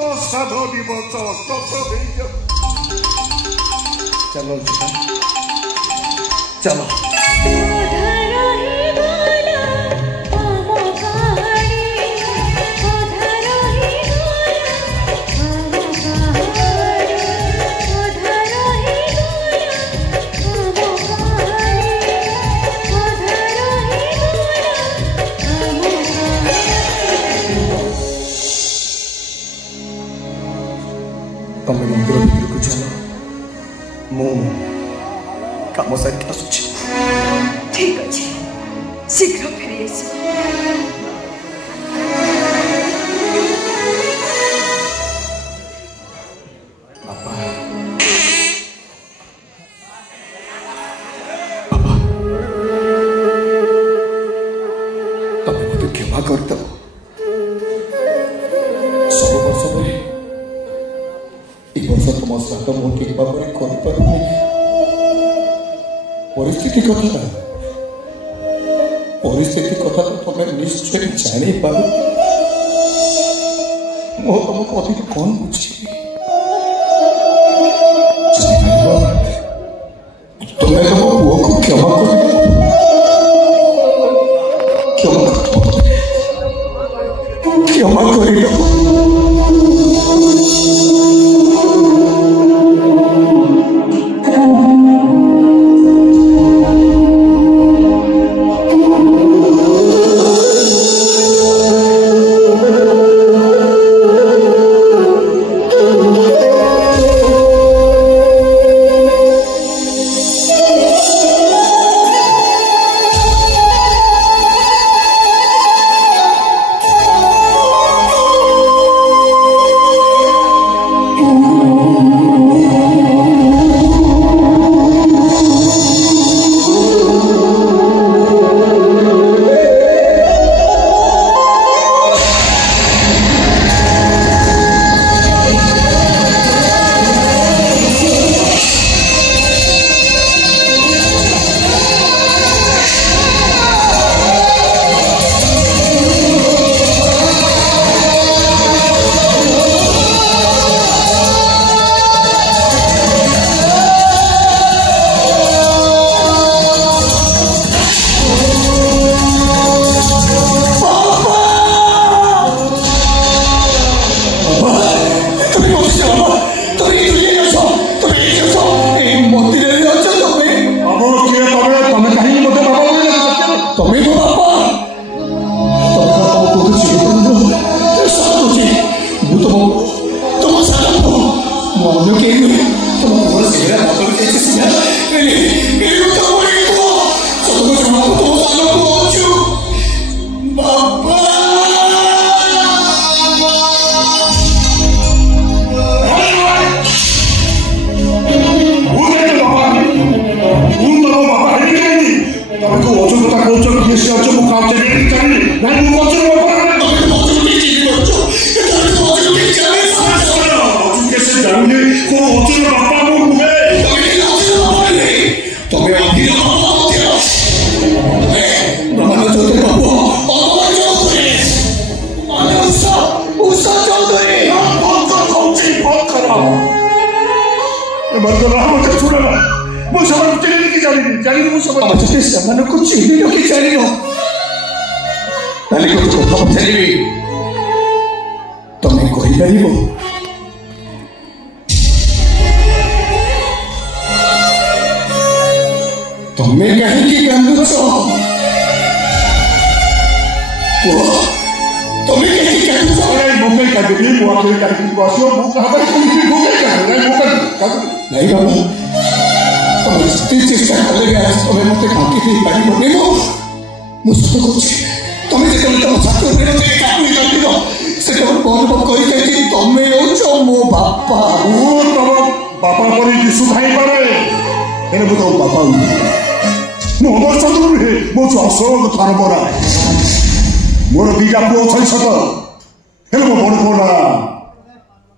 साधो दिवस चलो चलो तमें मंदिर भीतर को चलो मु काम सारी आसुची ठीक अच्छे शीघ्र फेरी बापा बापा तमें मत क्षमा कर दो सब वर्ष में वर्ष तुम साथ मु ठीक भाव परिस्थिति कथा तो तुम्हें निश्चय जानी पार मु तुमको अधिक कौन बुझी तुम्हें तुम पुओ को क्षमा कर क्षमा कर मोर दीटा पुओ छ सत हेलो मो बड़ पुओ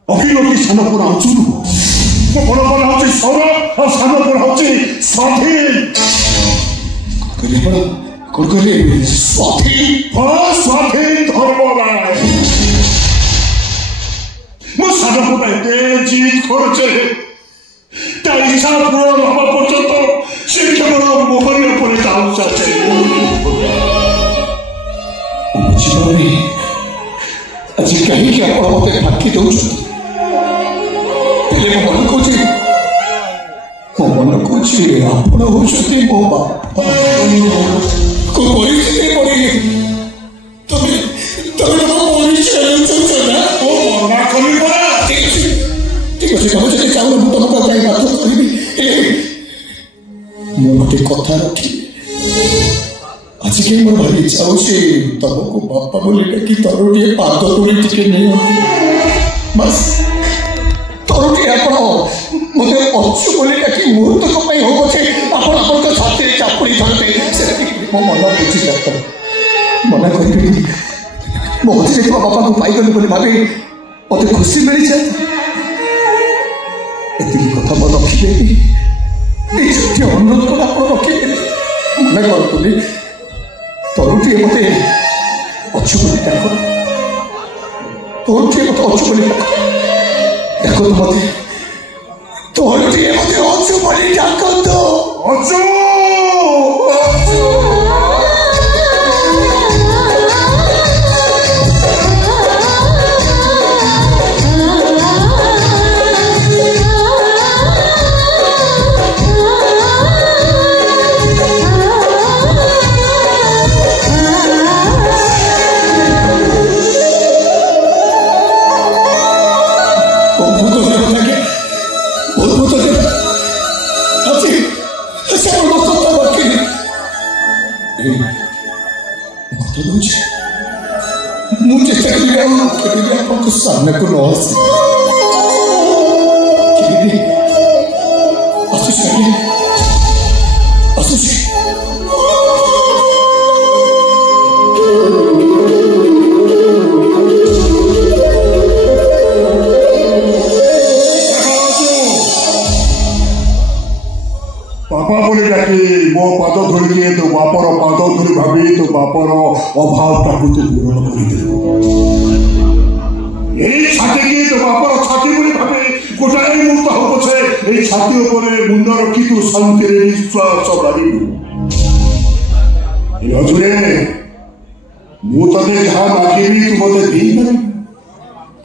अखिल की सान पुरा हूँ मो बड़ पुओ हूँ सौरभ और सान पुरा हूँ स्वाधीन स्वाधीन धर्मराय ସାନପୁଅଟା ଏତେ ଜିଦ୍ କରୁଛେ ତା ଇଚ୍ଛା ପୂରଣ ହେବା ପର୍ଯ୍ୟନ୍ତ ସେ କେବଳ ମୋହରି ଉପରେ ଚାହୁଁଛେ ବୁଝିପାରୁନି ଆଜି କାହିଁକି ଆପଣ ମତେ ଫାଙ୍କି ଦଉଛନ୍ତି ହେଲେ ମୋ ମନେ କହୁଛି ଆପଣ ହଉଛନ୍ତି ମୋ ବାପା କୋଉ ପରିସ୍ଥିତିରେ ପଡିଲେ ତମେ ମୋ ପରିଚୟ ଚାହୁଁଛ ନା ଠିକ ଅଛି ତମେ ଯଦି ଚାହୁଁନ ମୁଁ ତମକୁ ପାଇଁ ବାଧ୍ୟ କରିବି ମୁଁ ଗୋଟେ କଥା ରଖିବି ଆଜିକାଲି ମୋର ଭାରି ଇଚ୍ଛା ହଉଛି ତମକୁ ବାପା ବୋଲି ଡାକି ତରୁଟିଏ ପାଦ ତୋଳି ଟିକେ ନିଅନ୍ତି ବାସ୍ ତରୁଟିଏ ଆପଣ ମତେ ଅଛୁ ବୋଲି ଡାକି ମୁହୂର୍ତ୍ତକ ପାଇଁ ହଉ ପଛେ ଆପଣ ଆପଣଙ୍କ ଛାତିରେ ଚାପୁଡ଼ି ଧରନ୍ତି ସେତିକି ମୋ ମନ ବୁଝି ଦରକାର ମନା କରିବି ମୋ ହଜିରେ ଥିବା ବାପାଙ୍କୁ ପାଇଗଲି ବୋଲି ଭାବି ମତେ ଖୁସି ମିଳିছে ଏତିକି କଥା ମୁଁ ରଖିଦେବି ଏଇ ଛୋଟିଆ ଅନୁରୋଧ କଲେ ଆପଣ ରଖିଦେବି ମନେ କରନ୍ତୁନି ତରୁଟିଏ ମତେ ଅଛୁ ବୋଲି ଡାକ ତରୁଟିଏ ମତେ ଅଛୁ ବୋଲି ଡାକନ୍ତୁ ମତେ ତରୁଟିଏ ମତେ ଅଛୁ ବୋଲି ଡାକନ୍ତୁ ଅଛୁ मुझे चाहिए आपको सामने को लॉस बापा बोली डाकी मो पाद धोलिए तो बापर पाद धरी भावी तो बापर अभावटा को पूरण करछाती तो बापर छाती बोली भावे गोटाए मुहूर्त हो पछे ए छाती उपरे मुंड रखी तू शांति रे निश्वास बारी हजूरे मु तते जहाँ मागिबी तू मते दी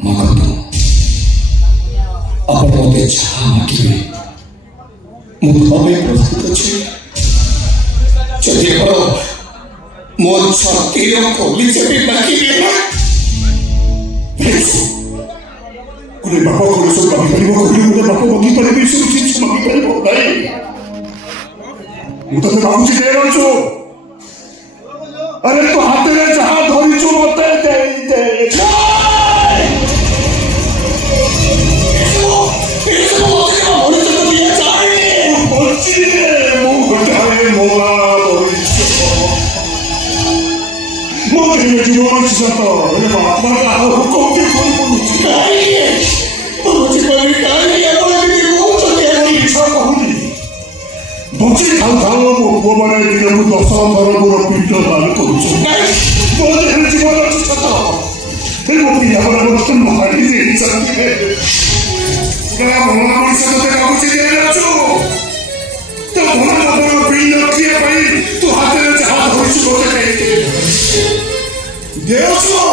मागतु अपन मते जहाँ मागिबी मुझे प्रस्तुत अच्छे चलिए करो मोर छातीर खोली से भी बाकी देना कोई बापा कोई सब बाकी परिबो कोई मुझे बापा बाकी परिबो सब चीज बाकी परिबो भाई मुझे तो बाबू जी दे रहा हूँ अरे तो हाथ में जहाँ धोरी चो मते दे जीवन से तो अरे बापा का हुक्म के कोई मुझे बची खाऊ खाऊ मो पुआ माने दिन को 10 थर मोर पिंड दान करूछु मोर जीवन से तो ए मो पिया बना बस मारी दे सकते क्या बोलना कोई से तो काबू से दे रछु तो बोलना तो पिंड किए भाई तू हाथ में हाथ होइछु बोलते कहते देवसो